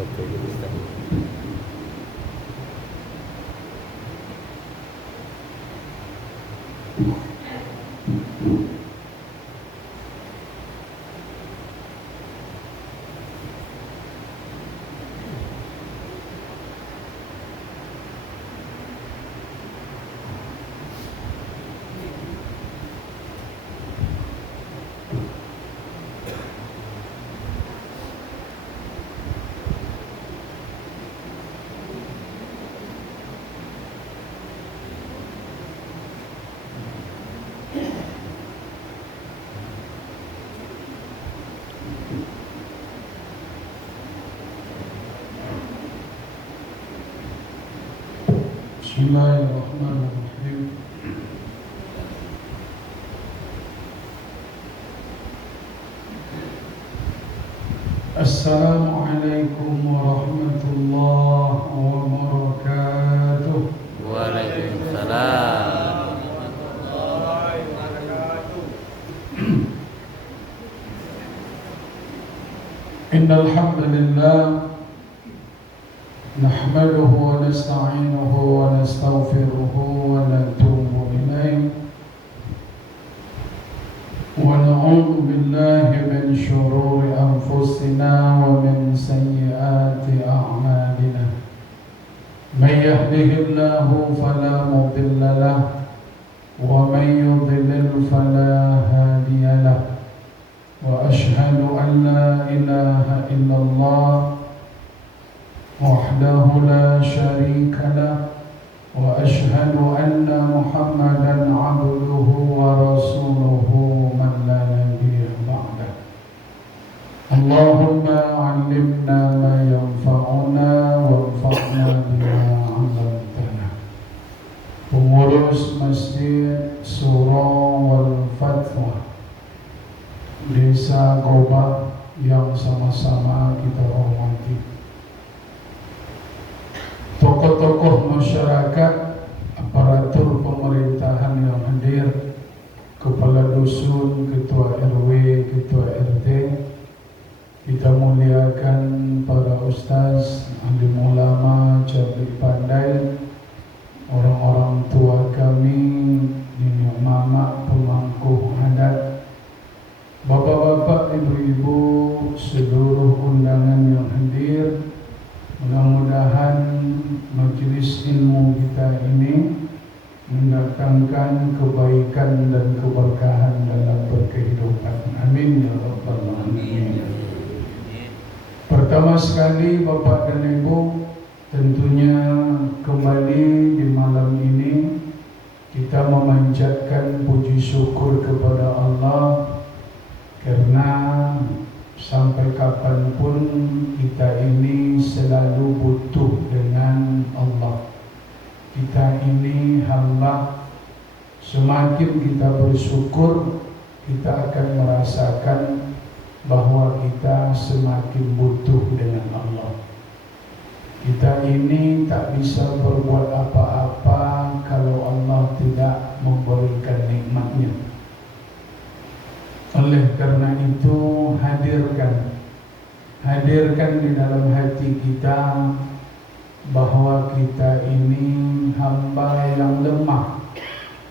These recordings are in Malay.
Oke, gitu Ustaz. Bismillahirrahmanirrahim. Assalamualaikum warahmatullahi wabarakatuh. Waalaikumsalam. Innal hamdalillah nahmaduhu wa nasta'inuhu wa nastaghfiruhu wa natubu ilayh wa na'udzu billahi min shururi anfusina wa min sayyiati a'malina. Man yahdihillahu fala mudilla lahu wa man yudlil fala hadiya lahu. Wa ashhadu an la ilaha illallah wahdahu la syarika lah wa ashhadu anna Muhammadan abduhu wa rasuluhu man la nabiyya ba'dah. Allahumma 'allimna ma yanfa'una wanfa'na bima 'allamtana. Pengurus Masjid Surah wal Fatwa Desa Gobak yang sama-sama kita hormati, tokoh-tokoh masyarakat, aparatur pemerintahan yang hadir, kepala dusun, ketua RW, ketua RT, kita muliakan para ustaz, alim ulama, cerdik pandai, orang-orang tua kami, nenek mama, pemangku adat, bapak-bapak, ibu-ibu, seluruh undangan yang hadir. Mudah-mudahan majelis ilmu kita ini mendatangkan kebaikan dan keberkahan dalam berkehidupan. Amin ya rabbal alamin. Pertama sekali Bapak dan Ibu, tentunya kembali di malam ini kita memanjatkan puji syukur kepada Allah, karena sampai kapanpun kita ini selalu butuh dengan Allah. Kita ini hamba, semakin kita bersyukur, kita akan merasakan bahwa kita semakin butuh dengan Allah. Kita ini tak bisa berbuat apa-apa kalau Allah tidak memberikan nikmatnya. Oleh karena itu hadirkan di dalam hati kita bahwa kita ini hamba yang lemah,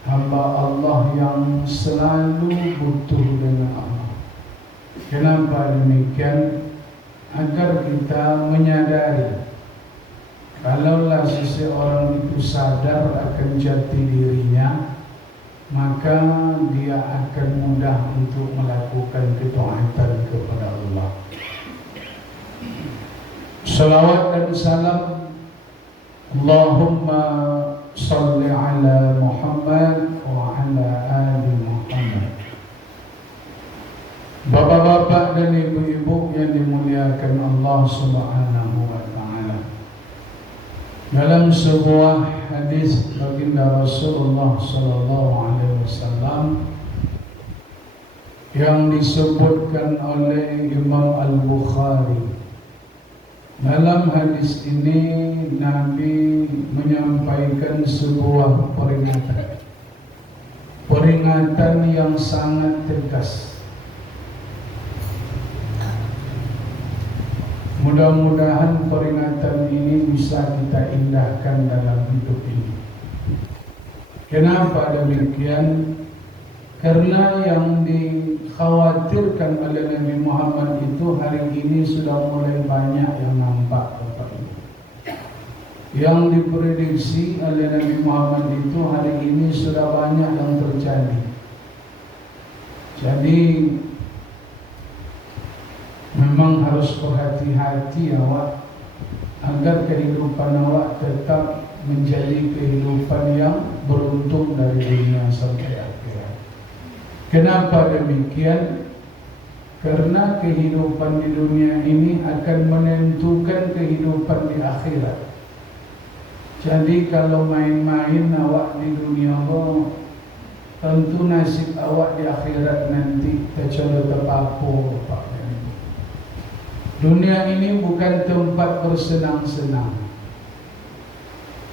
hamba Allah yang selalu butuh dengan Allah. Kenapa demikian? Agar kita menyadari, kalaulah seseorang itu sadar akan jati dirinya, maka dia akan mudah untuk melakukan ketaatan kepada Allah. Salawat dan salam Allahumma salli ala Muhammad wa ala ali Muhammad. Bapak-bapak dan ibu-ibu yang dimuliakan Allah Subhanahu wa ta'ala, dalam sebuah hadis baginda Rasulullah sallallahu alaihi wasallam yang disebutkan oleh Imam Al-Bukhari, dalam hadis ini Nabi menyampaikan sebuah peringatan yang sangat tegas. Mudah-mudahan peringatan ini bisa kita indahkan dalam hidup ini. Kenapa demikian? Karena yang dikhawatirkan oleh Nabi Muhammad itu hari ini sudah mulai banyak yang nampak. Yang diprediksi oleh Nabi Muhammad itu hari ini sudah banyak yang terjadi. Jadi memang harus berhati-hati awak agar kehidupan awak tetap menjadi kehidupan yang beruntung dari dunia sampai akhirat. Kenapa demikian? Karena kehidupan di dunia ini akan menentukan kehidupan di akhirat. Jadi kalau main-main awak di dunia Allah, tentu nasib awak di akhirat nanti tercolok terpapu. Dunia ini bukan tempat bersenang-senang.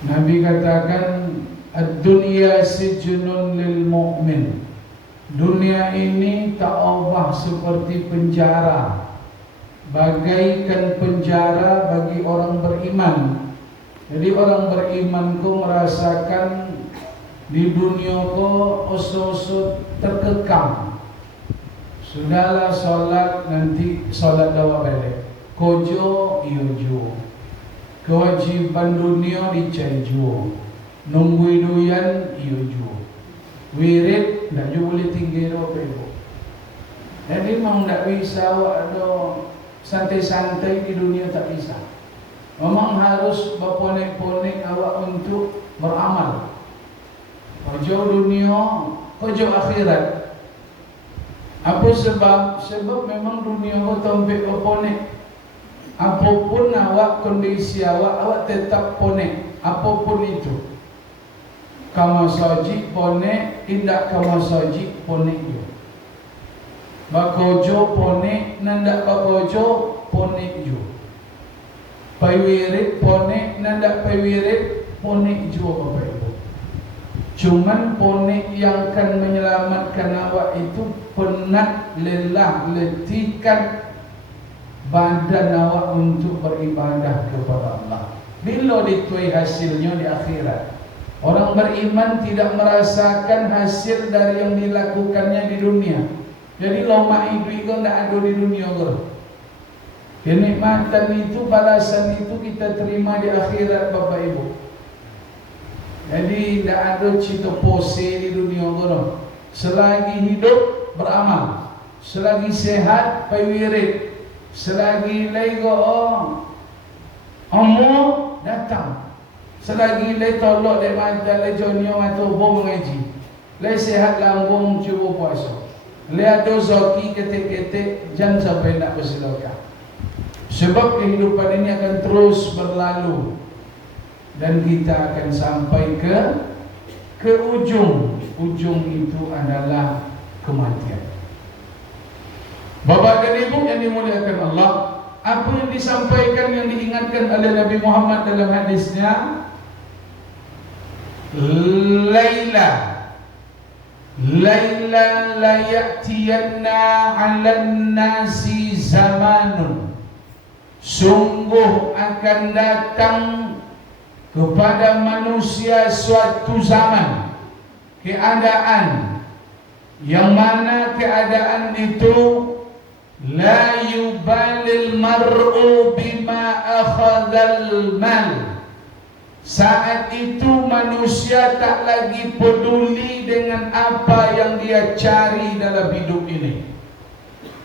Nabi katakan, ad-dunya sijnun lil mu'min. Dunia ini tak ubah seperti penjara, bagaikan penjara bagi orang beriman. Jadi orang beriman ku merasakan di dunia ku oso-oso terkekang. Sudahlah solat, nanti solat dawa balik. Kojo iyojo. Kewajiban dunia dicaijo. Nunggu doyan iyojo. Wirid tak juga boleh tinggi rope. Jadi memang tak bisa ada santai-santai di dunia, tak bisa. Memang harus berponek-ponek awak untuk beramal. Kojo dunia, kojo akhirat. Apa sebab? Sebab memang dunia itu tombek berponek. Apapun awak kondisi awak tetap ponek. Apapun itu. Kamu saji ponek, tidak kamu saji ponek juga. Bakojo ponek, nandak bakojo ponek juga. Paiwirit ponek, nandak paiwirit ponek juga Bapak Ibu. Cuman ponek yang akan menyelamatkan awak itu penat, lelah, letihkan badan awak untuk beribadah kepada Allah. Bila dituai hasilnya di akhirat. Orang beriman tidak merasakan hasil dari yang dilakukannya di dunia. Jadi loma itu tidak ada di dunia. Kenikmatan itu, balasan itu kita terima di akhirat Bapak Ibu. Jadi tidak ada cita pose di dunia. Selagi hidup beramal, selagi sehat paiwirid, selagi lego umur datang. Selagi le tolok le mata le jonyo atau bom mengaji. Le sehat lambung cuba puasa. Le ada zoki ketek-ketek jangan sampai nak bersedekah. Sebab kehidupan ini akan terus berlalu dan kita akan sampai ke ujung. Ujung itu adalah kematian. Bapak dan Ibu yang dimuliakan Allah, apa yang disampaikan, yang diingatkan oleh Nabi Muhammad dalam hadisnya, Laila la ya'tiyanna 'alan nasi zamanun. Sungguh akan datang kepada manusia suatu zaman, keadaan yang mana keadaan itu la yubalil mar'u bima akhadhal mal. Saat itu manusia tak lagi peduli dengan apa yang dia cari dalam hidup ini.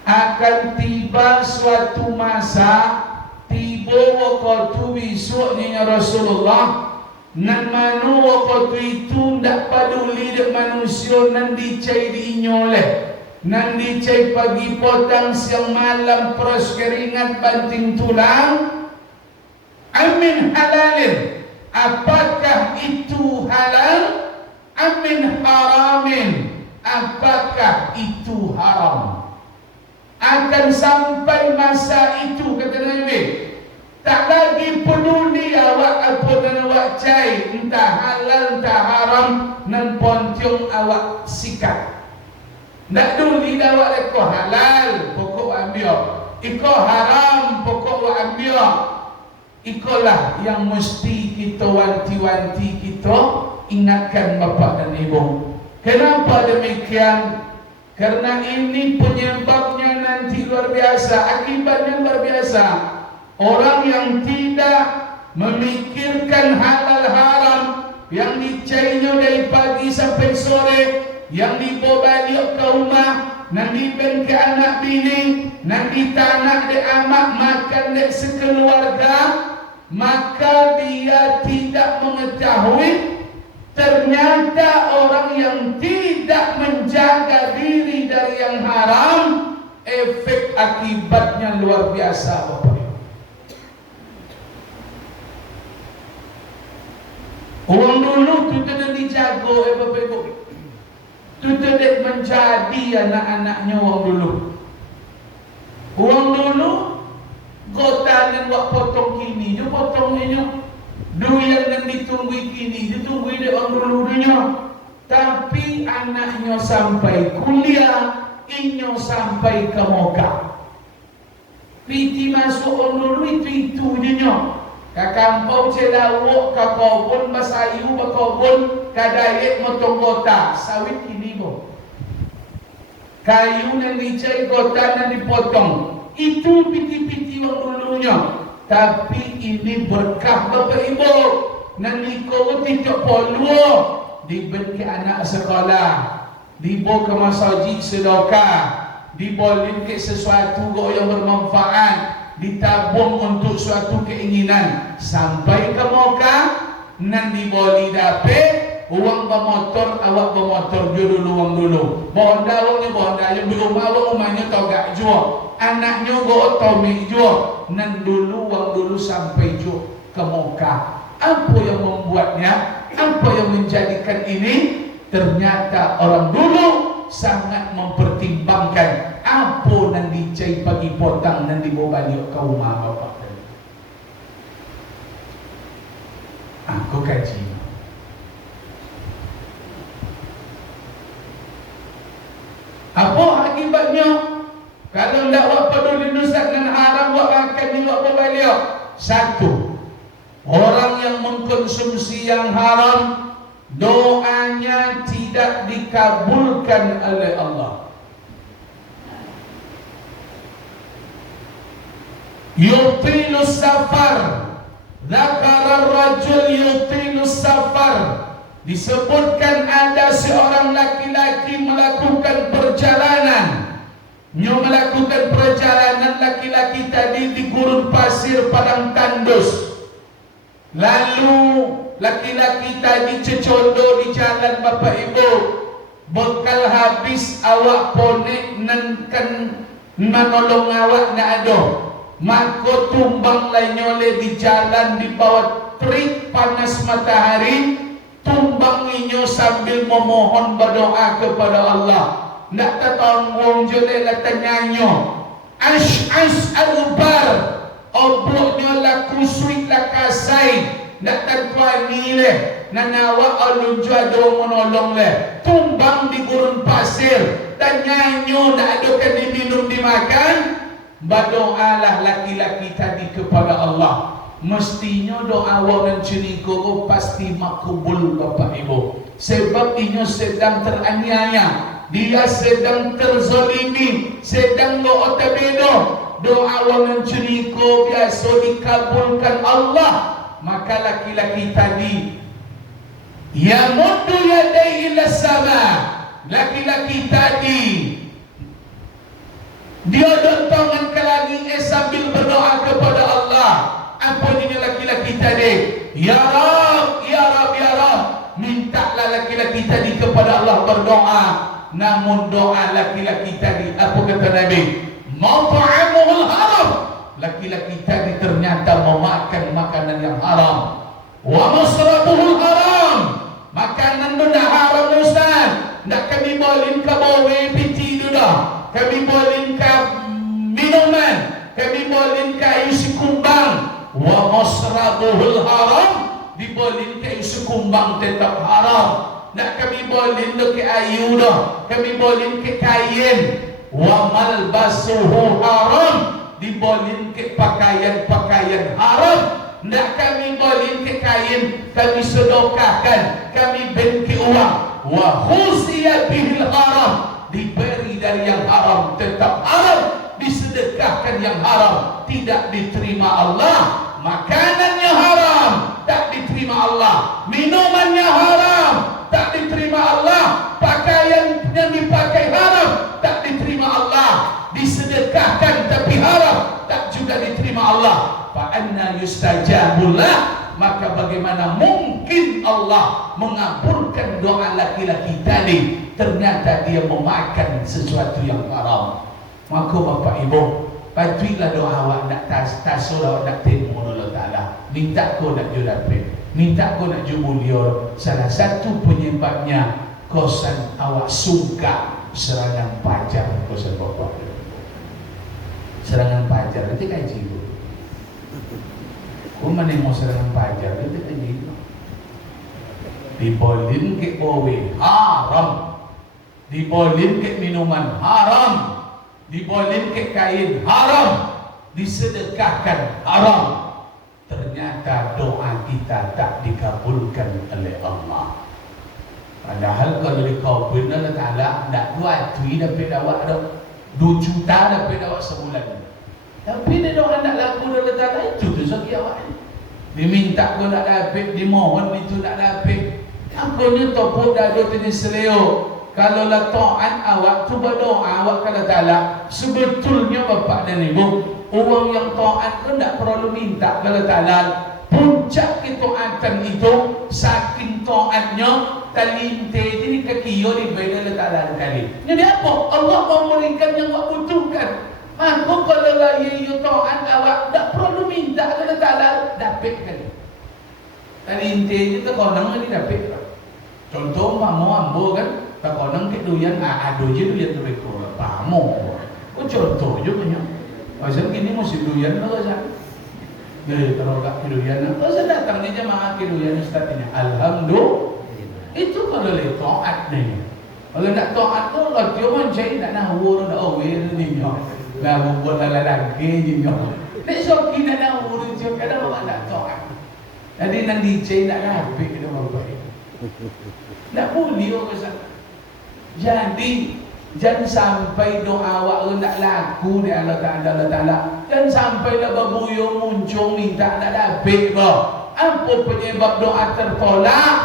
Akan tiba suatu masa, tiba waktu besoknya Rasulullah, nan manu waktu itu tak peduli dengan manusia, nan dicai diinyoleh, nan dicai pagi potang siang malam pros keringat banting tulang. Amin halalin, apakah itu halal? Amin haramin, apakah itu haram? Akan sampai masa itu, kata Nabi, tak lagi peduli awak apa dan awak cai, entah halal entah haram, nan pontiong awak sikat. Tak peduli awak iko halal, pokok ambil, iko haram, pokok awak ambil. Itulah yang mesti kita wanti-wanti, kita ingatkan bapa dan ibu. Kenapa demikian? Karena ini penyebabnya nanti luar biasa, akibatnya luar biasa. Orang yang tidak memikirkan halal haram, yang dicainya dari pagi sampai sore, yang dibawa balik ke rumah, nanti ben ke anak bini, nanti tanak de amak, makan de sekeluarga, maka dia tidak mengetahui ternyata orang yang tidak menjaga diri dari yang haram, efek akibatnya luar biasa, Bapak Ibu. Orang dulu tu tidak dijaga, Bapak Ibu. Tu tidak menjadi anak-anaknya orang dulu. Orang dulu gota dan buat potong kini, dia potong ini. Duit yang ditunggu kini, ditunggu dia orang dulu-dulunya. Tapi anaknya sampai kuliah, inyo sampai ke Moka. Piti masuk orang dulu itu dia. Ka kampau celawok, ka kobon, masayu, ka kobon, ka dayek motong gota. Sawit kini bo. Kayu yang dicai, gota yang dipotong. Itu piti-piti orang dulunya. Tapi ini berkah Bapak Ibu. Nanti kau tidak perlu diberi anak sekolah, dibawa ke masjid sedekah, diboleh ke sesuatu yang bermanfaat, ditabung untuk suatu keinginan. Sampai ke Mekah, nanti boleh dapat uang bermotor, awak bermotor dulu uang dulu. Bonda uangnya bonda, yang belum awak rumahnya togak jual. Anaknya go otomi jual. Nan dulu uang dulu sampai jual ke Mekah. Apa yang membuatnya? Apa yang menjadikan ini? Ternyata orang dulu sangat mempertimbangkan apa yang dicai pagi potang dan dibawa balik ke rumah bapak. Aku kaji. Apa akibatnya? Kalau tidak buat peduli nusat dan haram, buat makan ni, buat balik. Satu, orang yang mengkonsumsi yang haram, doanya tidak dikabulkan oleh Allah. Yutilus safar, dzakara rajul yutilus safar. Disebutkan ada seorang laki-laki melakukan perjalanan. Melakukan perjalanan laki-laki tadi di gurun pasir padang tandus. Lalu laki-laki tadi cecondo di jalan Bapak Ibu. Bekal habis awak ponek nankan menolong awak nak ada. Maka tumbang lainnya di jalan di bawah terik panas matahari. Tumbang inyo sambil memohon berdoa kepada Allah. Nak tertanggung jele la tanyanyo. Ash al-bar. Obroknya la kusui la kasai. Nak tertuani le. Nanawa alunjua do menolong le. Tumbang di gurun pasir. Tanyanyo nak adukan diminum dimakan. Berdoalah laki-laki tadi kepada Allah. Mestinya doa orang ceniko pasti makbul Bapak Ibu. Sebab inyo sedang teraniaya. Dia sedang terzalimi, sedang lo'otabedo. Doa orang ceniko biasa dikabulkan Allah. Maka laki-laki tadi yamuddu yadayhi ila sama. Laki-laki tadi dia dontongan ke langit sambil berdoa kepada Allah. Apa ini laki-laki tadi? Ya Rab, ya Rab, ya Rab. Mintalah laki-laki tadi kepada Allah berdoa. Namun doa laki-laki tadi, apa kata Nabi? Mat'amuhul haram. Laki-laki tadi ternyata memakan makanan yang haram. Wa masrabuhul haram. Makanan itu dah haram Ustaz. Nak kami boleh ke bawa piti itu dah. Kami boleh ke minuman. Kami boleh ke isi kumbang. Wa masrabuhul haram. Diboleh ke isi kumbang tetap haram. Nak kami boleh ke ayu dah. Kami boleh ke kain. Wa malbasuhu haram. Diboleh ke pakaian-pakaian Ndak kami boleh ke kain, kami sedekahkan, kami beri uang. Wa khusiya bihil haram, diberi dari yang haram, tetap haram, disedekahkan yang haram, tidak diterima Allah. Makanannya haram, tak diterima Allah. Minumannya haram, tak diterima Allah. Pakaian yang dipakai haram, tak diterima Allah. Disedekahkan tapi haram, tak juga diterima Allah. Fa anna yustajabullah, maka bagaimana mungkin Allah mengabulkan doa laki-laki tadi? Ternyata dia memakan sesuatu yang haram. Maka Bapak Ibu, patuhilah doa awak nak tasul awak nak temu Allah Ta'ala. Minta kau nak judapin, minta kau nak jumulior. Salah satu penyebabnya kosan awak suka serangan pajar. Kosan Bapak serangan pajar, itu kaji bu. Kau mana mau serangan pajar, itu kaji bu. Dibolin ke owe haram, dibolin ke minuman haram, dibolin ke kain haram, disedekahkan haram. Ternyata doa kita tak dikabulkan oleh Allah. Padahal kalau dikabulkan Allah Ta'ala, tak buat tu dapat awak dah 2 juta dapat awak sebulan. Tapi dia doa nak laku Allah Ta'ala, itu tu sakit awak. Diminta kau nak dapat, dimohon itu nak dapat. Aku ni topuk dada jenis seleo. Kalau lah taat awak tu berdoa awak kepada Ta'ala, sebetulnya Bapak dan Ibu, orang yang taat pun tak perlu minta kepada Ta'ala. Puncak ketaatan itu saking taatnya talinte jadi kekiyo dibayar oleh Ta'ala kali. Jadi apa? Allah memberikan yang awak butuhkan. Maka kalau lah ia taat awak tak perlu minta kepada Ta'ala, dapat kali. Talinte itu konang ni dapat. Contoh mau ambo kan, tak konang ke doyan ado je doyan mereka. Pamo. Kau contoh juga nya. Pasal gini mesti doyan lah kan. Jadi kalau tak doyan, pasal datang ni jemaah ke doyan ustaznya. Alhamdulillah. Itu kalau le taat ni. Kalau nak taat tu kalau dia mencari nak nahur nak awir ni nyo. Lah buat lagi je nyo. Nek sok kita nahur je kadang awak nak taat. Jadi nak DJ nak habis kita baik. Tak boleh orang sana. Jadi jangan sampai doa awak nak laku di Allah Ta'ala. Jangan sampai dah berbuyung muncul minta nak dapat kau. Apa penyebab doa tertolak?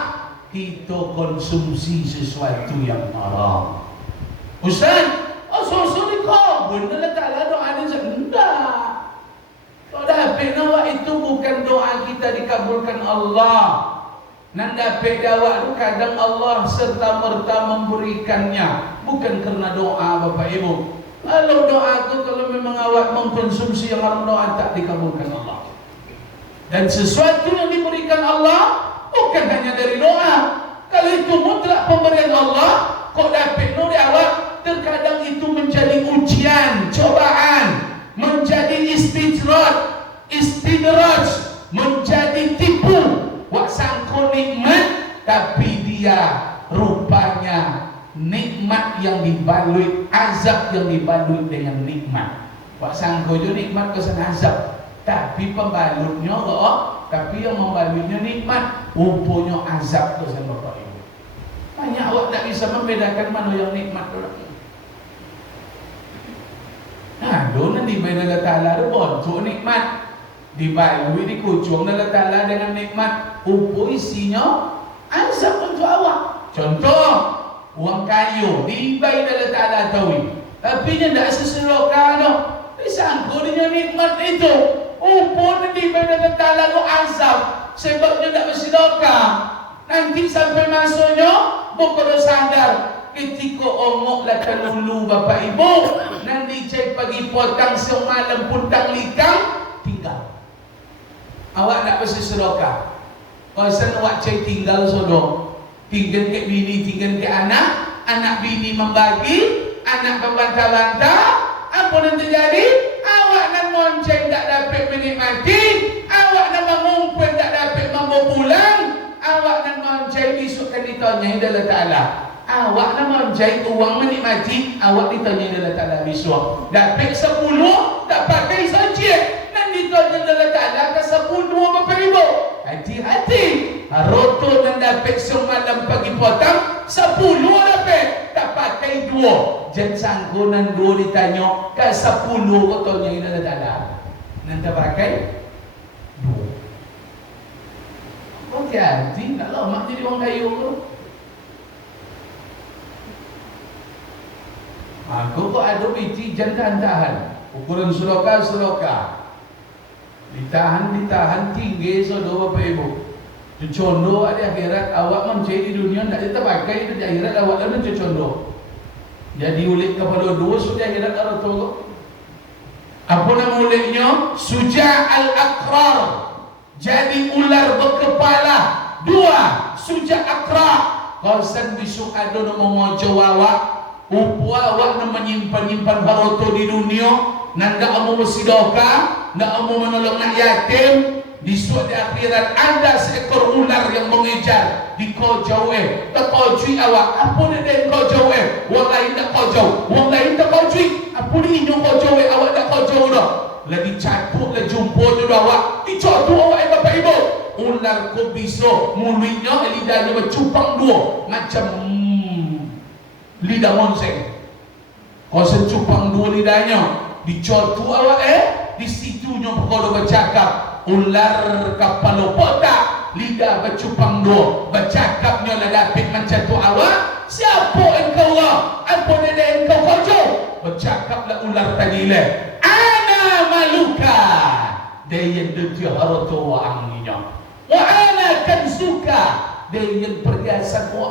Kita konsumsi sesuatu yang haram. Ustaz, so ni kau Allah Ta'ala doa ni enggak. Kalau dapat awak itu bukan doa kita dikabulkan Allah. Nak dapat awak tu kadang Allah serta merta memberikannya, bukan kerana doa Bapak Ibu. Kalau doa tu kalau memang awak mengkonsumsi yang haram, doa tak dikabulkan Allah. Dan sesuatu yang diberikan Allah bukan hanya dari doa. Kalau itu mutlak pemberian Allah, kau dapat dari awak, terkadang itu menjadi ujian, cobaan, menjadi istidraj, menjadi tipu. Wak sangko nikmat, tapi dia rupanya nikmat yang dibalui azab yang dibalui dengan nikmat. Wak sangko itu nikmat kesan azab, tapi pembalutnya tapi yang membaluinya nikmat, rupanya azab kesan Bapak Ibu. Banyak awak tak bisa membedakan mana yang nikmat tu. Nah, dona dibayar Allah Ta'ala tu bontuk nikmat, dibalui dikucung Allah Ta'ala dengan nikmat, upo isinya azab untuk awak. Contoh, uang kayu dibayar Allah Ta'ala tahu, tapi dia tidak seseloka no. Disangkut dengan nikmat itu, upo dibayar Allah Ta'ala tu azab, sebabnya tidak berseloka. Nanti sampai masuknya, bukan sadar. Ketika omok lah terlulu Bapak Ibu, nanti cai pagi potang siang malam puntang likang, tinggal. Awak nak bersih sedekah. Pasal awak cai tinggal sodo. Tinggal ke bini, tinggal ke anak, anak bini membagi, anak membantah-bantah. Apa yang terjadi? Awak nak monceng tak dapat menikmati, awak nak mengumpul tak dapat membawa pulang, awak nak monceng besok kan ditanya Allah Ta'ala. Awak nak monceng uang menikmati, awak ditanya Allah Ta'ala besok. Dapat 10, tak pakai saja. Ditanya Allah Ta'ala ke 10 berapa hati-hati. Haroto nan dapat semalam pagi potong 10 dapat, tak pakai 2. Jangan sanggup nan 2 ditanya ke 10 kotonya ini ada tak ada. Nan tak pakai 2. Hati-hati, nak lama jadi orang kayu tu. Aku kok ada biti jangan tahan. Ukuran seloka. Ditahan tinggi saudara Bapak Ibu. Contoh ada akhirat awak mencari di dunia tak ada pakai di akhirat awak lalu contoh. Jadi ulit kepada 2 sudah akhirat orang tu. Apa nama ulitnya? Suja al-aqrar. Jadi ular berkepala 2. Suja aqrar. Kausan besok ada nama ngojo awak. Awak nak menyimpan harta di dunia, nak amu bersedekah, nak amu menolong anak yatim. Di suatu akhirat ada seekor ular yang mengejar di kau jauh. Tak kau cuy awak. Apa dia kau jauh? Orang lain tak kau jauh. Orang lain tak kau cuy. Apa dia inyo kau jauh? Awak tak kau jauh dah. Lagi campur lah jumpa tu awak. Dicotu awak Bapak Ibu. Ular kau bisa mulutnya lidahnya bercupang 2 macam lidah monseng. Kau secupang 2 lidahnya dicotu awak di situnya kalau bercakap ular kapal potak lidah bercupang 2 bercakapnya lah dapat macam tu awak. Siapa engkau apa dia engkau kojo bercakaplah ular tadi le ana maluka dia yang dia harta wa angnya wa ana kansuka dia yang perhiasan wa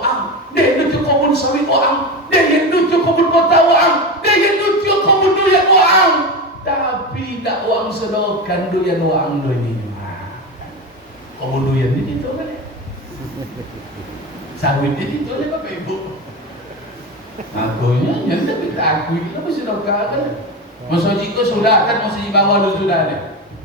dia yang kau sawit wa dia yang kau kota wa dia yang kau duit wa. Tapi tak uang sedokan doyan uang ini. Kau doyan ini tu kan? Sawit ini tu le Bapak Ibu. Akunya yang tak kita akui apa sedokan kan? Masa jika sudah kan masa di bawah dulu sudah ada.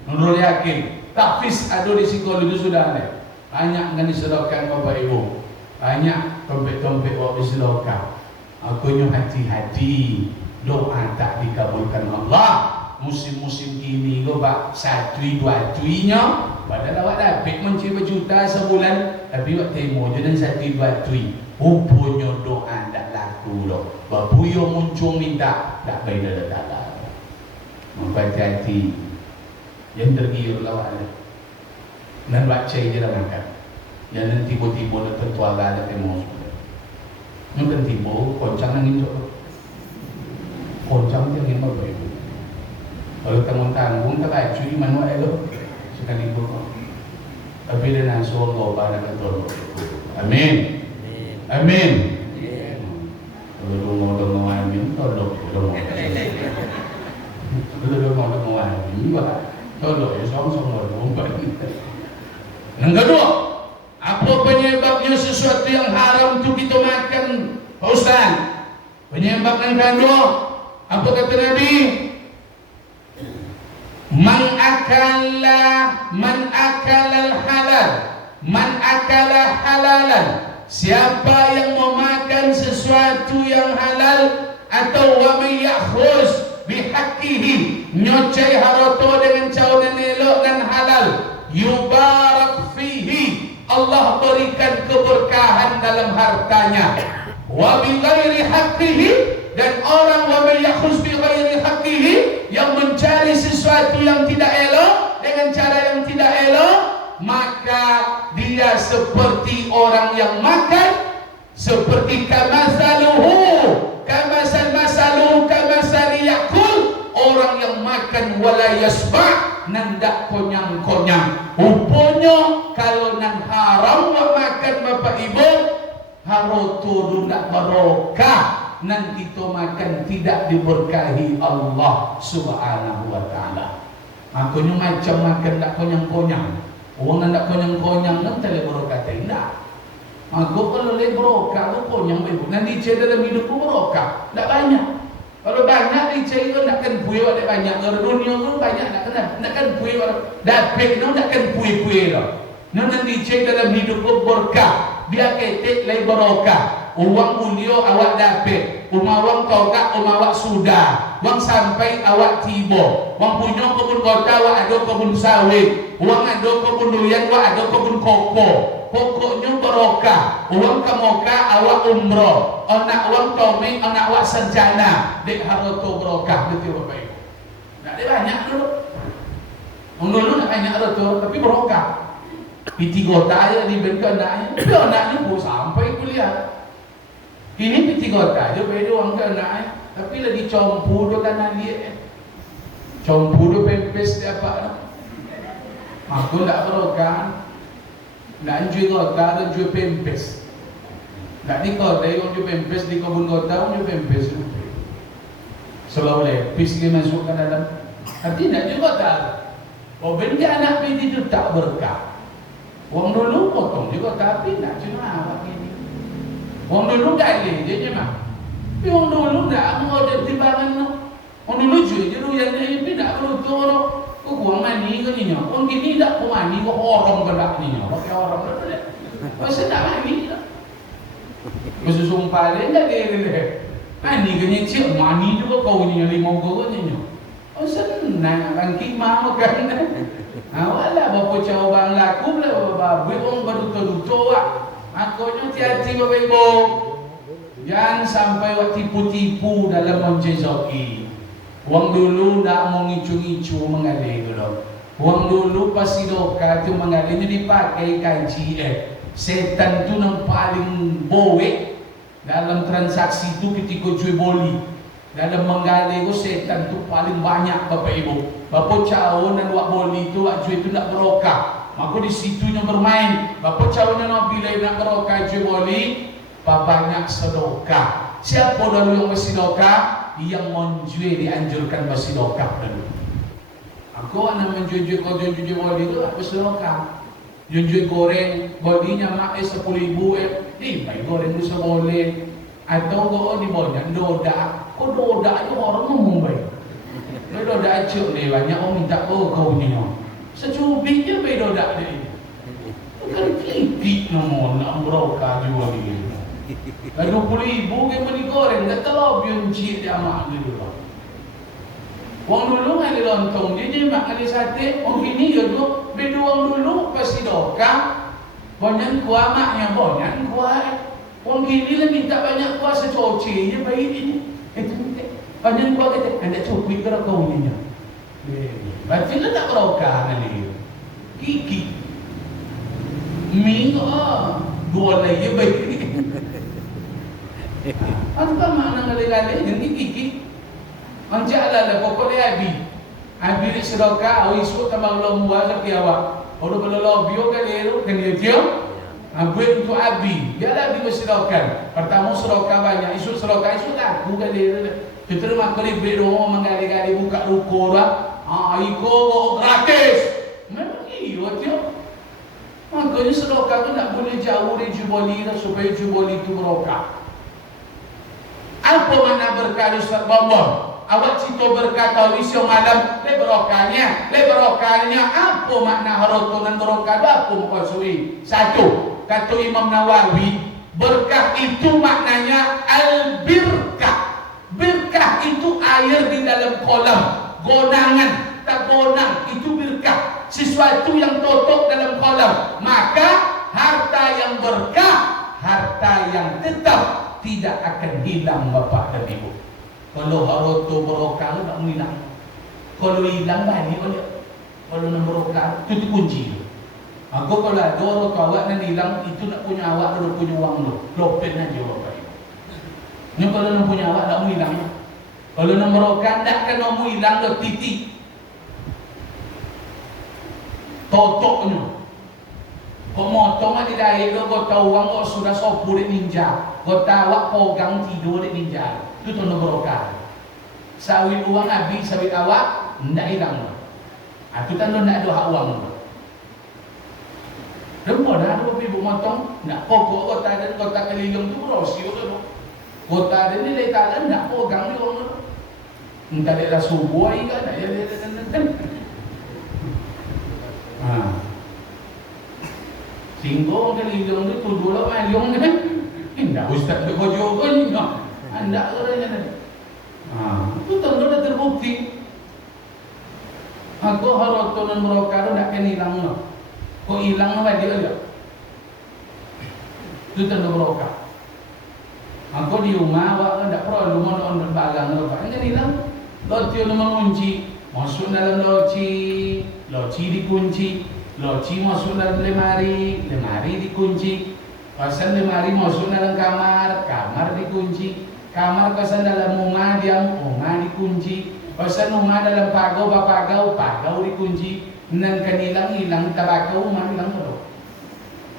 Menurut yakin, takfis ada di sekolah dulu sudah ada. Banyak kan disedokan Bapak Ibu. Banyak tompet-tompet buat disedokan. Akunya hati-hati. Doa tak dikabulkan Allah. Musim-musim ini kau bak 1-2-3-nya padahal awak dapat mencari berjuta sebulan tapi awak temo je dan 1-2-3 rupanya doa tak laku dah bapuyo muncul minta tak baik dah tak laku. Maka hati-hati yang tergiur awak ada dan baca je dah makan jangan tiba-tiba dah tertuala dah temo yang kan tiba koncang angin tu koncang je angin apa itu. Kalau tanggung-tanggung tak baju mana elok sekali pun. Tapi dia nak suruh kau pada betul. Amin. Amin. Kalau dong amin, tolong dong. Kalau dong amin, bah tolong ya sama-sama dong. Yang kedua, apa penyebabnya sesuatu yang haram itu kita makan, Pak Ustaz? Penyebab yang kedua, apa kata Nabi? Man akala al-halal, man akala halalan. Siapa yang memakan sesuatu yang halal atau wa may yakhuz bihaqqihi, nyocai harta dengan cara elok dan halal, yubarak fihi, Allah berikan keberkahan dalam hartanya. Wa bi ghairi haqqihi, dan orang wa may yakhuz bi ghairi haqqihi, yang mencari sesuatu yang tidak elok dengan cara yang tidak elok, maka dia seperti orang yang makan seperti kamasaluhu kamasali yakul, orang yang makan wala yasba, nandak konyang-konyang. Rupanya kalau nan haram makan Bapak Ibu, haroto tidak barokah, nanti kita makan tidak diberkahi Allah Subhanahu wa taala. Makanya macam makan tak konyang-konyang. Orang nak konyang-konyang nak tak berokah tidak. Aku kalau le berokah tu konyang ibu. Nanti cek dalam hidup ku berokah. Tak banyak. Kalau banyak dicari tu nakkan puih ada banyak. Kalau dunia tu banyak nakkan puih dapat nakkan puih-puih dah. Nanti cek dalam hidup ku berkah. Dia ketek le berokah. Uang mulia awak dapat, umawang togak umawak sudah. wang sampai awak tiba, wang punya kebun kota, wak ada kebun sawit, wang ada kebun durian, wak ada kebun koko. Pokoknya barokah. Wang ke Mekah awak umrah, anak wang tomeng, anak wak sarjana, dek haroto barokah betul Bapak Ibu. Nak ada banyak dulu. Dulu nak banyak haroto, tapi barokah. Piti kota aja dibentuk anaknya, tapi anaknya pun sampai kuliah. Ini piti kota aja beda orang ke anaknya, tapi lagi compu do tanah dia, compu do pempes dia apa? Aku tak barokah. Nak jual kota dan jual pempes. Nak di kota yang jual pempes di kebun kota jual pempes. Sebab lepis dia masuk ke dalam. Nanti nak jual kota. Oh benda anak piti itu tak berkah. Wang dulu potong juga tapi nak cuma apa ini. Wang dulu gali je je mah. Tapi wang dulu tak mau ada timbangan no. Wang dulu jual je lu yang ni tidak perlu tu no. Kau buang mani ke ni nyo. Wang kini tak buang mani kau orang berak ni nyo. Pakai orang berak ni. Masa tak mani lah. Masa sumpah dia tak dia. Mani ke ni cik mani juga kau ni yang limau kau ni nyo. Oh senang bangkit mau kan. Awaklah bapa cawa bang laku lah bapa orang berduta-duta wak. Makanya hati-hati Bapak Ibu. Jangan sampai wak tipu-tipu dalam menjezaki. Wang dulu tak mau ngicu-ngicu mengalir dulu. Wang dulu pasti doka tu mengalirnya dipakai KGF. Setan tu yang paling bowe dalam transaksi tu ketika jual beli. Dalam menggali itu setan tu paling banyak Bapak Ibu. Bapa cawan dan wak boli tu wak jual tu nak berokah. Maka di situnya bermain. Bapa cawan dan wak bila nak berokah jual boli, banyak sedekah. Siapa dulu yang bersedekah? Yang menjual dianjurkan bersedekah dulu. Aku nak menjual kau jual boli tu apa sedekah? Jual goreng bolinya mak 10.000 baik goreng tu seboleh. Atau kau di bawah dodak. Kau dodak itu orang ngomong baik. Kalau dodak acuk ni banyak orang minta kau ni. Secubit je baik dodak dia. Bukan kipik nama nak berokah jual dia. 20.000 ke beli goreng tak tahu bioncik dia mak dia dulu. Wang dulu ada lontong dia mak ada sate. Orang ini dia tu beda wang dulu pasti dokah. Banyak kuah maknya banyak kuah. Orang kini lah minta banyak kuah secoce je baik ini. Itu minta banyak kuah kata anda cukui ke kau ni nya. Berarti lah tak berokah nanti. Kiki. Mi dua lagi baik. Apa makna kali-kali yang kiki? Anjala lah pokoknya abi ni sedekah awi su tambah belum buat tapi awak. Orang belum bio kali itu kan dia Abuin untuk abi, biarlah abi bersedekah. Pertama sedekah banyak, isu sedekah isu aku kan dia. Kita rumah keribet rumah menggali-gali buka ruko lah. Iko gratis. Memang iya dia. Makanya sedekah tu tak boleh jauh dari juboli lah supaya juboli itu berokah. Apa makna berkah Ustaz Bambang? Awak cerita berkata wisyo malam le berokahnya apa makna haroto dan berokah apa maksudnya? Satu, kata Imam Nawawi, berkah itu maknanya al-birkah. Berkah itu air di dalam kolam, gonangan, tak gonang itu berkah. Sesuatu yang tutup dalam kolam, maka harta yang berkah, harta yang tetap tidak akan hilang Bapak dan Ibu. Kalau haroto berokah tak hilang. Kalau hilang balik oleh. Kalau nak berokah itu kunci. Aku kalau ada haroto awak nak hilang itu nak punya awak kalau punya uang lo. Lopen aja Bapak Ibu. Ni kalau nak punya awak tak hilang. Kalau nak berokah tak kena hilang lo titik. Totoknya. Kau motong ada daya lo kau tahu uang kau sudah sopu dek ninja. Kau tahu awak pogang tidur dek ninja. Itu tanda berokah. Sawit uang habis, sawit awak tidak hilang. Itu tanda tidak ada hak uang. Dempa dah ada ibu motong, nak pokok kota dan kota keliling tu berosio tu. Kota dan ni letak dan nak pogang ni orang. Entah dia dah subuh kan, nak dia kan. Singgung keliling tu tuduh lah liong ni. Indah ustaz tu kojo kan. Anda orangnya tadi. Itu tentu dah terbukti. Aku harus turun merokok nak kena hilang lah. Kau hilang apa dia aja? Itu tentu merokok. Aku di rumah, awak tak perlu rumah nak balang merokok. Kan hilang. Loci nak mengunci, masuk dalam loci dikunci, loci masuk dalam lemari dikunci. Kawasan lemari masuk dalam kamar dikunci. Kamar kawasan dalam rumah dikunci. Kawasan rumah dalam pagau dikunci. Nang kan hilang tabakau rumah hilang tu.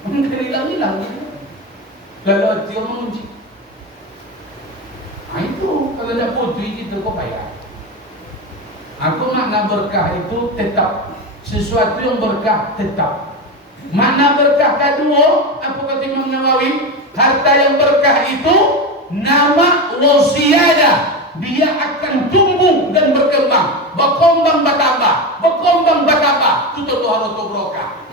Kan hilang. Kalau dia mengunci. Itu kalau nak putih kita kau bayar. Aku makna berkah itu tetap sesuatu yang berkah tetap. Makna berkah kedua, apa kata Imam Nawawi? Harta yang berkah itu nama wasiyada. Dia akan tumbuh dan berkembang, berkembang bertambah. Itu tentu harus berkah.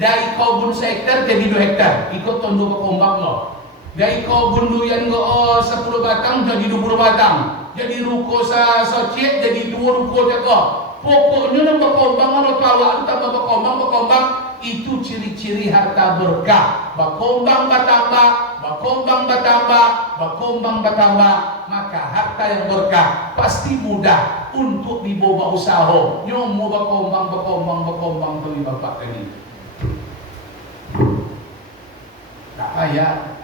Dari kebun seektar jadi 2 hektar, ikut tumbuh berkembang loh. Dari kebun durian 10 batang jadi 20 batang. Jadi ruko socet jadi 2 ruko jaga. Pokoknya nak berkembang orang tua tambah berkembang itu ciri-ciri harta berkah. Berkembang bertambah, maka harta yang berkah pasti mudah untuk dibawa usaha. Nyomo berkembang beli bapak tadi. Tak payah.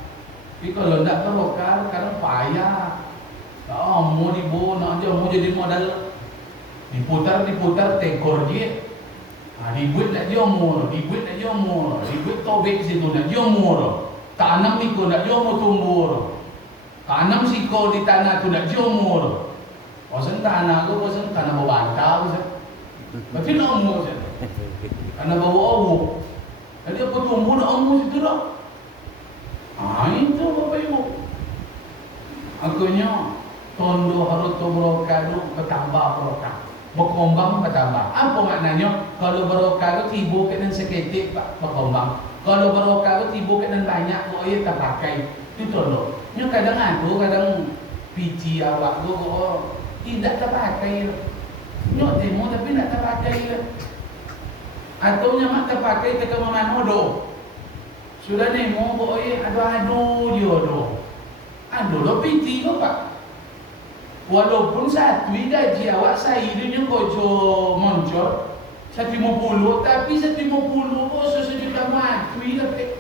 Tapi kalau tak berkah kadang payah. Mau dibawa nak jadi modal. Diputar tekor je. Dibuat nak jomor, dibuat tobek situ nak jomor. Tanam ikut nak jomor tumbuh. Tanam siko di tanah tu nak jomor. Pasal tanah berbantah pasal. Berarti nak umur saja. Tanah bawa awuk. Jadi apa tumbuh nak umur situ dah. Itu Bapak Ibu. Akhirnya tondo harus berokah bertambah berokah. Berkembang bertambah. Apa maknanya? Kalau berokah itu tiba kena seketik berkembang. Kalau berokah itu tiba kena banyak, ia terpakai. Itu loh. Ini kadang pici awak tu tidak terpakai. Nyok demo tapi tidak terpakai. Atau nyamak terpakai ke mana do. Sudah nemo ia adu dia do. Adu lo pici kau pak. Walaupun satu gaji awak saya dia kojo moncor 150, tapi 150 sejuta mati tapi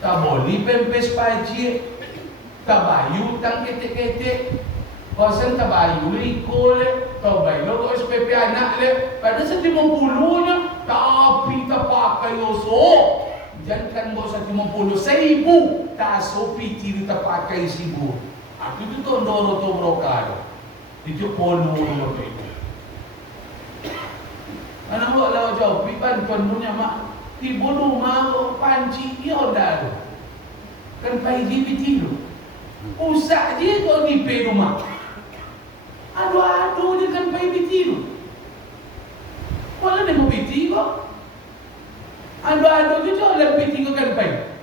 tak boleh pempes paji, tak bayu tang ketek-ketek, kosan tak bayu ikol, tak bayu lo SPP anak le, pada 150 nya tapi tak pakai oso, jangan bawa 150 1,000 tak sopi tiri tak pakai 1,000. Aku itu tondo roto brokado. Itu polu itu. Anak buat lawa jauh, pipan tuan punya mak. Tiba rumah panci dia dah. Kan pai GPT tu. Usak dia kau di pe rumah. Aduh dia kan pai GPT tu. Kalau dia mau PT kau. Aduh tu jual PT kau kan pai.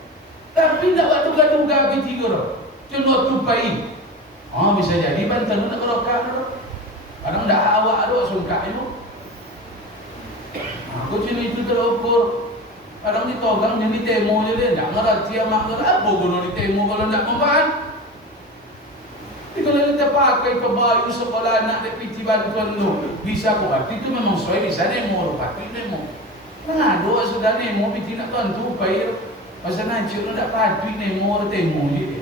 Tapi tak waktu gaduh PT kau. Contoh tu pai. Bisa jadi bantuan nak berokah tu. Kadang dah awak tu suka itu. Aku cini itu terukur. Kadang ditogang jadi temo je dia. Tak ngerti amak apa guna di temo kalau nak mempan. Tapi kalau kita pakai kebayu sekolah anak dia piti bantuan tu. Bisa kau arti itu memang sesuai bisa nemo. Pakai nemo. Mengadu sudah nemo piti nak tuan tu bayar. Pasal najib tu tak patuh nemo temo je.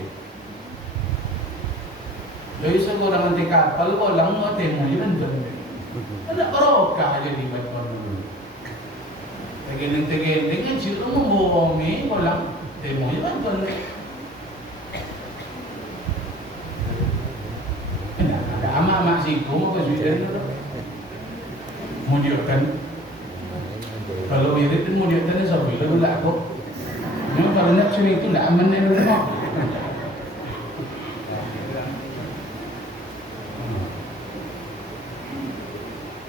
Jadi seorang nanti kapal kau lang mau temu je kan tuan. Ada barokah jadi bantuan dulu. Tegeng kan cik lu membohong ni kau lang temu je kan tuan. Ada amak situ apa sudah mudiakan. Kalau irit dan mudiakan siapa bila pula aku. Memang kalau nak sini itu tak aman ni rumah.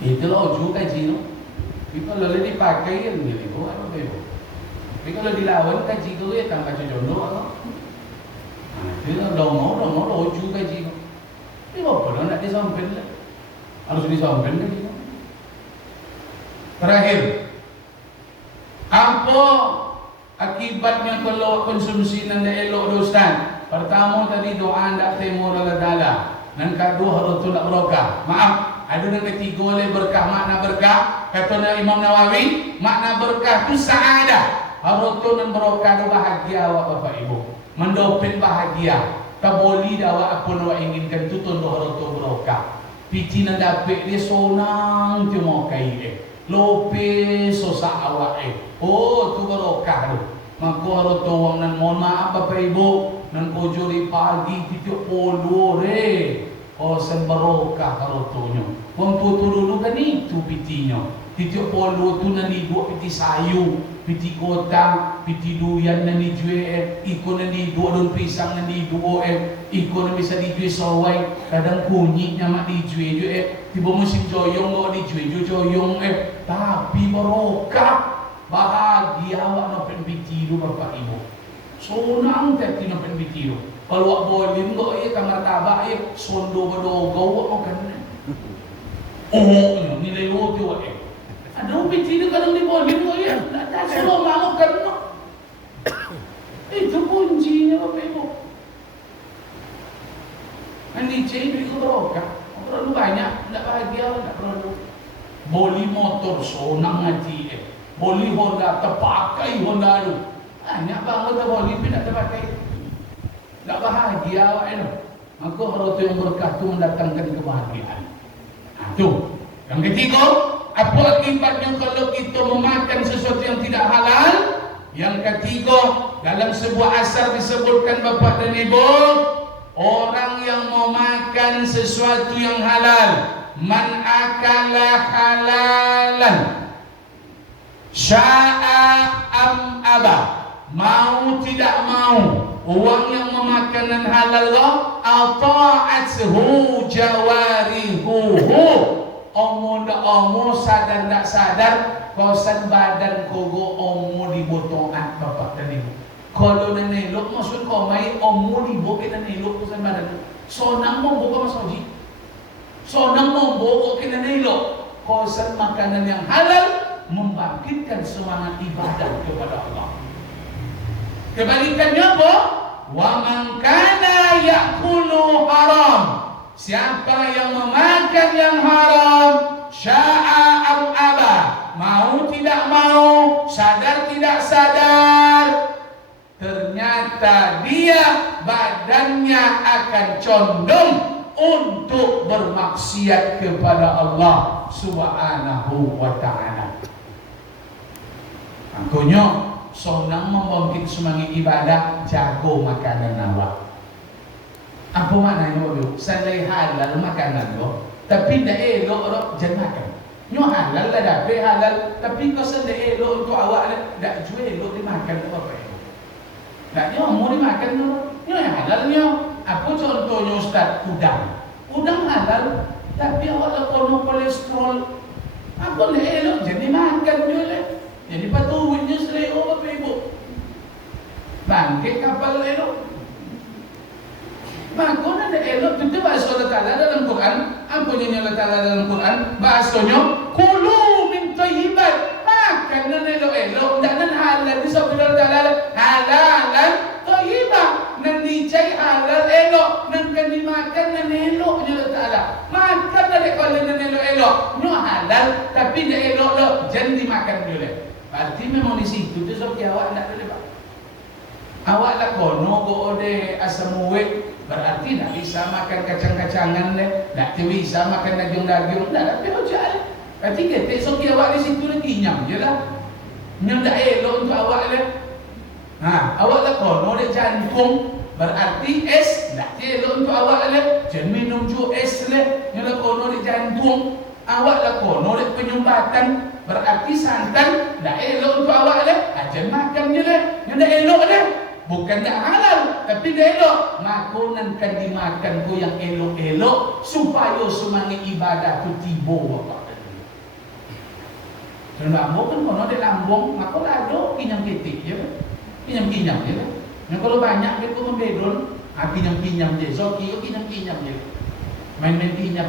Itulah ujung kaji tu. Tapi kalau dipakai kan dia tu apa bebo. Tapi kalau dilawan kaji tu tambah jodoh apa. Itu dongor ujung kaji tu. Ini apa nak disampaikan lah? Harus disampaikan lagi. Terakhir, apa akibatnya kalau konsumsi nanda elok Ustaz? Pertama tadi doa ndak timur Allah Taala. Dan kedua harus tulak berkah. Maaf, ada yang ketiga oleh berkah, makna berkah. Kata Imam Nawawi, makna berkah itu saadah. Harus dan berkah itu bahagia awak Bapak Ibu. Mendopin bahagia. Tak boleh awak apa nak inginkan tu tunda harus berkah. Piti nan dapat dia sonang tu mau kai lope sosa awak oh tu berkah tu. Maka harus tuang nan mohon maaf Bapak Ibu nan kojo di pagi titik polo oh sen berkah harus tunya. Wong tu dulu kan itu pitinya. Titik polo tu nan dibuat piti sayu, piti kotang, piti duyan nan dijual, ikon nan dijual daun pisang nan dijual, ikon nan bisa dijual sawai, kadang kunyitnya mak dijual tiba musim joyong kok dijual joyong tapi barokah bahagia awak nak piti tu Bapak Ibu. Sonang tak nak piti tu. Kalau awak boleh kok kamar tabak sondo berdogo awak kan. Oh, nilai lo tu awak ada piti tu kadang di boleh kok tak suruh mau kan. Itu kuncinya Bapak Ibu. Andi cek itu barokah. Terlalu banyak, tidak bahagia, tidak perlu. Boli motor sonang hati boli Honda, terpakai Honda tu. Banyak banget boli pun tak terpakai. Tak bahagia awak itu. Maka harta yang berkah tu mendatangkan kebahagiaan. Tu. Yang ketiga, apa akibatnya kalau kita memakan sesuatu yang tidak halal? Yang ketiga, dalam sebuah asar disebutkan Bapak dan Ibu, orang yang mau makan sesuatu yang halal, man akala halalan sya'a am aba, mau tidak mau, orang yang memakan halal ata'athu jawarihuhu, omo ndak omo, sadar ndak sadar, kosan badan kogo omo dibotongan Bapak dan Ibu. Kalau nenek elok maksud kau mai omo dibawa ke nenek elok kosan badan. Sonang mau bawa mas haji. Sonang mau bawa ke nenek elok. Kosan makanan yang halal membangkitkan semangat ibadah kepada Allah. Kebalikannya apa? Wa man kana ya'kulu haram. Siapa yang memakan yang haram, sya'a am aba, mau tidak mau, sadar tidak sadar, ternyata dia badannya akan condong untuk bermaksiat kepada Allah Subhanahu wa ta'ala. Makanya sonang membangkit semangat ibadah, jago makanan awak. Apa maknanya Bapak? Selain halal makanan lo, tapi tak elok jangan makan. Nyo halal lah dapat halal, tapi kau sendiri elok untuk awak tak jual elok dimakan Bapak. Tak nyo mau dimakan tu, nyo yang halal nyo. Apa contohnya Ustaz? Udang. Udang halal, tapi awak lekono kolesterol. Apa le elok jadi makan nyo le. Jadi patuhnya seleo Bapak Ibu. Bangkit kapal elok. Maka ada elok itu bahasa Allah Ta'ala dalam Quran. Apa yang Allah Ta'ala dalam Quran? Bahasanya kulu min thayyibat. Makan dan elok-elok dan halal. Disebut Allah Ta'ala halalan thayyibat. Dan dicai halal elok. Dan kan dimakan dan elok Allah Ta'ala. Makan dan elok-elok. Ini halal tapi dia elok. Jangan dimakan dulu. Berarti memang di situ tu sebab awak tak boleh. Awak lah kono go de asam uwek. Berarti tak bisa makan kacang-kacangan deh, tak bisa makan daging-daging, tak ada hujah. Berarti kita soki awak di situ lagi nyam je lah. Nyam tak elok untuk awak deh. Awak lah kono dek jantung, berarti es tak elok untuk awak deh. Jangan minum ju es deh. Nyam lah kono dek jantung, awak lah kono dek penyumbatan, berarti santan tak elok untuk awak deh. Jangan makan je deh. Nyam tak elok deh. Bukan tak halal, tapi dia elok. Makanan kan dimakan ku yang elok-elok supaya semangat ibadah tu tiba Bapak. Dan lambung kan kalau ada lambung, maka ada kinyam-kitik je. Kinyam-kinyam je lah. Yang kalau banyak dia pun membedon, kinyam-kinyam je. Zoki kinyam-kinyam je. main-main pinjam.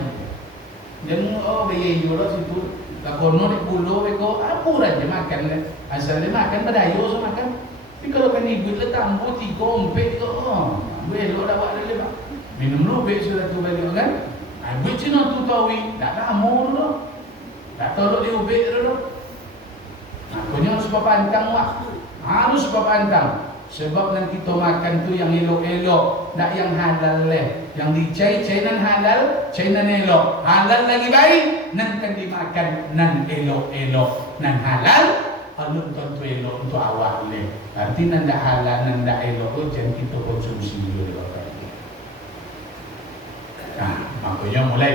Jangan bayar jual situ. Lakono di pulau beko apa aja makan le. Asal dia makan badayo so makan. Tapi kalau kan ikut le tambo 3 ompek belok dah buat le pak. Minum lobek sudah tu balik kan. Buat cina tu tawi, tak lama dulu. Tak tahu dia ubek dulu. Punya sebab pantang wak. Harus sebab pantang. Sebab nan kita makan tu yang elok-elok, tak yang halal leh. Yang dicai nan halal, cai nan elok. Halal lagi baik, nan kan dimakan nan elok-elok, nan halal. Alun tentu elok untuk awak leh. Arti nan dak halal, nan dak elok, jangan kita konsumsi dulu Bapak. Nah, makanya mulai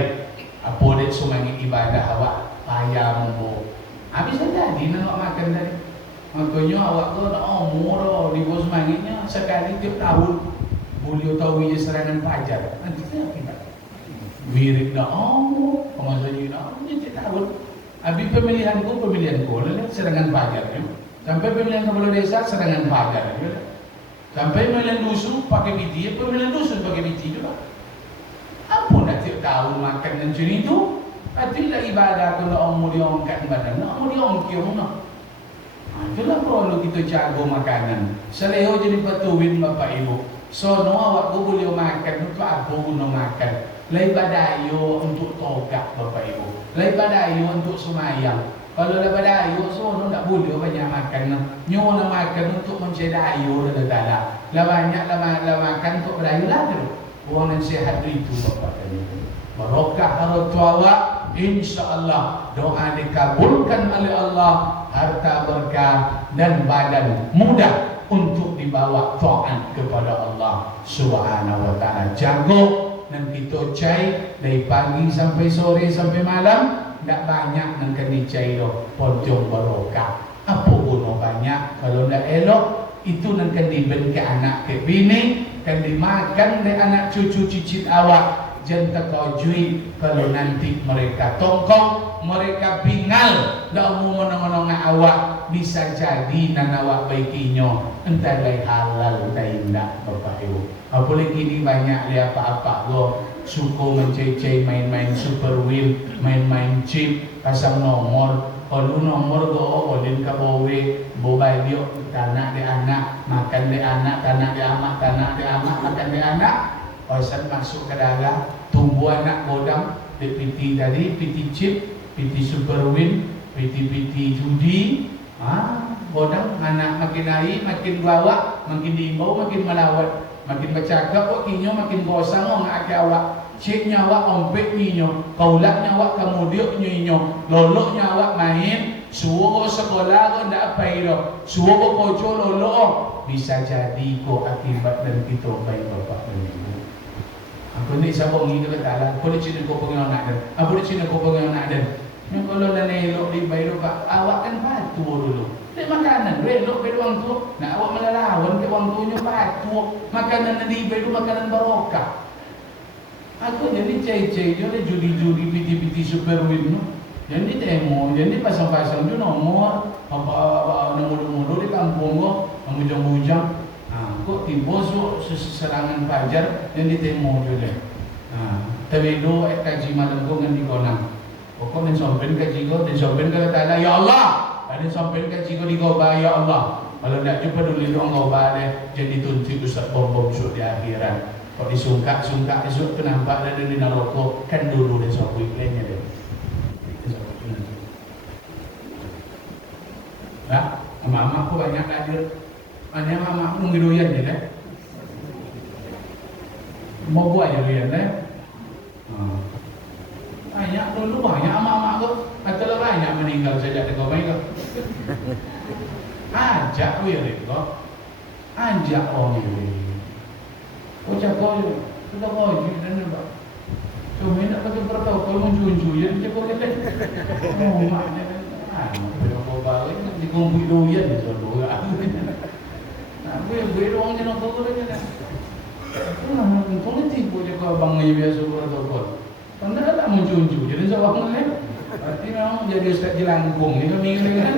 apa dek semangat ibadah awak payah membo. Habis dah di nak makan tadi. Makanya awak tu nak umur di bos semangatnya sekali tiap tahun boleh tahu ia serangan fajar. Nanti apa kita? Wirid dah pemasaji dah tiap tahun. Habis pemilihan ku lah serangan fajar. Sampai pemilihan kepala desa serangan fajar. Sampai pemilihan dusun pakai piti, pemilihan dusun pakai piti juga. Apa nak tiap tahun makan dan macam itu? Itulah ibadah kalau orang diangkat badan, orang diangkiong nak. Itulah perlu kita jaga makanan. Seleho jadi patuhin Bapak Ibu. So no awak boleh makan untuk apa guna makan? Lai badayo untuk togak Bapak Ibu. Lai badayo untuk semayang. Kalau lai badayo so no tak boleh banyak makan. Nyo nak makan untuk mencedayo dalam. Lah banyak lah makan untuk badayo lah tu. Orang yang sihat itu Bapak Ibu. Barokah harta awak, insya-Allah doa dikabulkan oleh Allah, harta berkah dan badan mudah untuk dibawa taat kepada Allah Subhanahu wa taala. Jago dan kita cai dari pagi sampai sore sampai malam, tak banyak nang kena cai doh pojong barokah. Apa guna banyak kalau ndak elok itu nang kena diberi ke anak ke bini, kan dimakan dari anak cucu cicit awak. Jangan terkojui kalau nanti mereka tongkong, mereka bingal, dah umum menong-menong awak bisa jadi nan awak baikinya entah lai halal entah indah Bapak Ibu. Apalagi ini banyak dia apa-apa go suka mencecei main-main super wheel, main-main chip, pasang nomor. Kalau nomor go olin ka bowe, bobai dia tanah di anak, makan di anak, tanah di amak, tanah di amak, makan di anak. Pasal masuk ke dalam tumbuh anak godang di PT tadi, PT chip, PT super win, PT judi. Godang anak makin naik, makin bawa, makin diimbau, makin melawat, makin bercakap, kinyo makin gosang ngak awak. Chipnya awak ompet ninyo, kaulatnya awak kemudian ninyo, loloknya awak main, suwo sekolah ko ndak apa iro, suwo kojo lolo bisa jadi ko akibat dan kita baik Bapak dan Ibu. Aku ni sabong ni kata lah, aku ni cina kau pengen anak dan, aku ni cina kau pengen anak dan. Yang kalau dah elok di bayi Pak, awak kan patu dulu. Dia makanan, elok bayi orang tu, nak awak melalawan ke orang tuanya patu. Makanan di bayi makanan barokah. Aku jadi cai-cai, jadi judi-judi, piti-piti super win tu. Jadi demo, jadi pasang-pasang tu nomor, apa nomor-nomor di kampung ko, bujang-bujang. Kok tiba serangan fajar yang ditemu juga. Tapi do kaji malam ko ngan dikonang. Kok men sampean kaji ko, den sampean kata Allah, ya Allah. Ada sampean kaji ko di goba ya Allah. Kalau tak jumpa dulu dong goba deh, jadi tunti ustaz bom-bom sur di akhirat. Kok disungkak esok kenapa ada di neraka kan dulu den sampean lainnya deh. Nah, mama aku banyak hadir. Mana mama aku ngidoyan je deh. Mau buat je doyan deh. Banyak dulu banyak mama aku. Atau banyak meninggal sejak dekat mereka. Ajak wirid kok. Ajak orang wirid. Ucap kau kita kau dan nampak. Cuma nak pakai protokol muncul-muncul je dia kau kata. Oh maknya kalau kau balik dikumpul doyan je selalu. Gue doang je nak tahu lagi kan. Kau ni tipu je kau abang ni biasa protokol. Karena tak muncul-muncul jadi seorang lain. Berarti memang jadi ustaz jelangkung ni kami kan.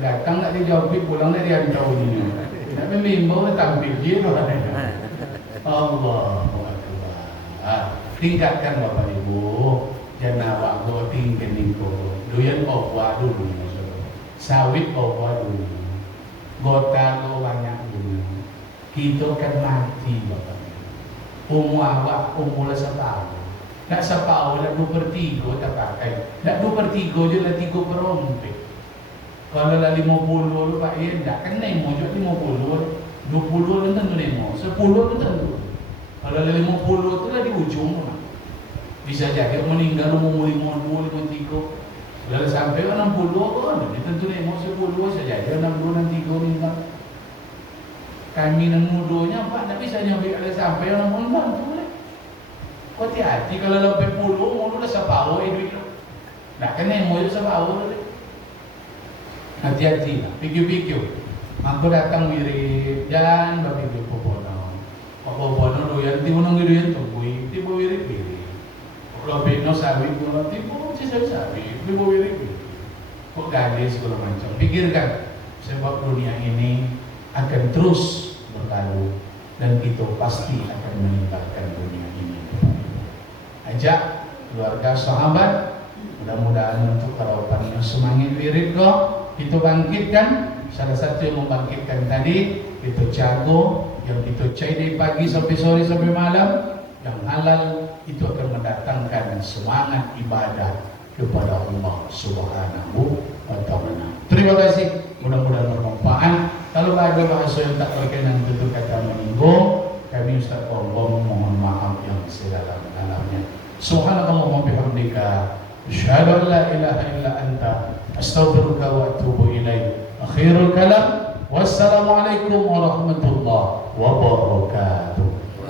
Datang nak dijawab pulang nak dihantar ni. Nak membimbau nak tampil dia tu ada. Allahu Akbar. Tingkatkan Bapak Ibu, jangan awak go tinggi niko. Doyan opwa dulu, sawit opwa dulu, gota go banyak dulu. Kita kan mati Bapak Ibu. Umur awak umur setahun. Nak sepau nak 2/3 tak pakai. Nak 2/3 je lah 3/4. Kalau lah 50 lu Pak Ian tak kena nemo je 50. 20 tu tentu nemo, 10 tu tentu. Kalau lah 50 tu lah di ujung lah. Bisa jadi meninggal umur 52, 53. Kalau sampai 60 pun tentu nemo 10 saja. 60 dan 3 meninggal. Kami yang mudanya Pak tak bisa nyampe kalau sampai 60 tu boleh. Hati-hati kalau sampai 10 mulu dah sepau duit tu. Tak kena nemo je sepau tu. Hati-hati lah, pikir-pikir. Aku datang wirid jalan bagi dia popono. Popono tu yang tiba nunggu dia tunggu, tiba wirid. Kalau beno sawit pun tiba sisa sawit, tiba wirid. Kok gadis segala macam. Pikirkan sebab dunia ini akan terus berlalu dan kita pasti akan meninggalkan dunia ini. Ajak keluarga sahabat, mudah-mudahan untuk harapan semangat wirid kau. Kita bangkitkan, salah satu yang membangkitkan tadi, kita jago, yang kita cai dari pagi sampai sore sampai malam, yang halal itu akan mendatangkan semangat ibadah kepada Allah Subhanahu wa Ta'ala. Terima kasih, mudah-mudahan bermanfaat. Kalau ada bahasa yang tak berkenan tentu kata menyinggung, kami Ustaz Bombong mohon maaf yang sedalam-dalamnya. Subhanallah wa bihamdika, asyhadu an la ilaha illa anta, astaghfiruka wa atubu ilaik. Akhirul kalam, wassalamualaikum warahmatullahi wabarakatuh.